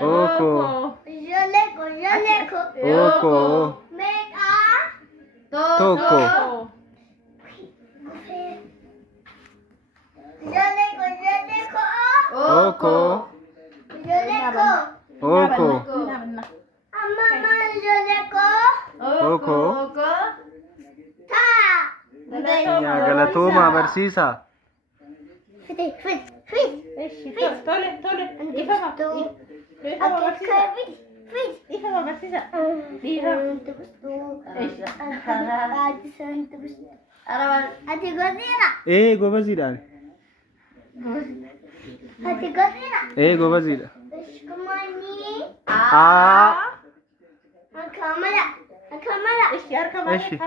Oko. Oko. Toko. Oko. Oko. Oko. Ya galatoma barsiisa. Gobaziidhaan. Gobaziidha. Eshi.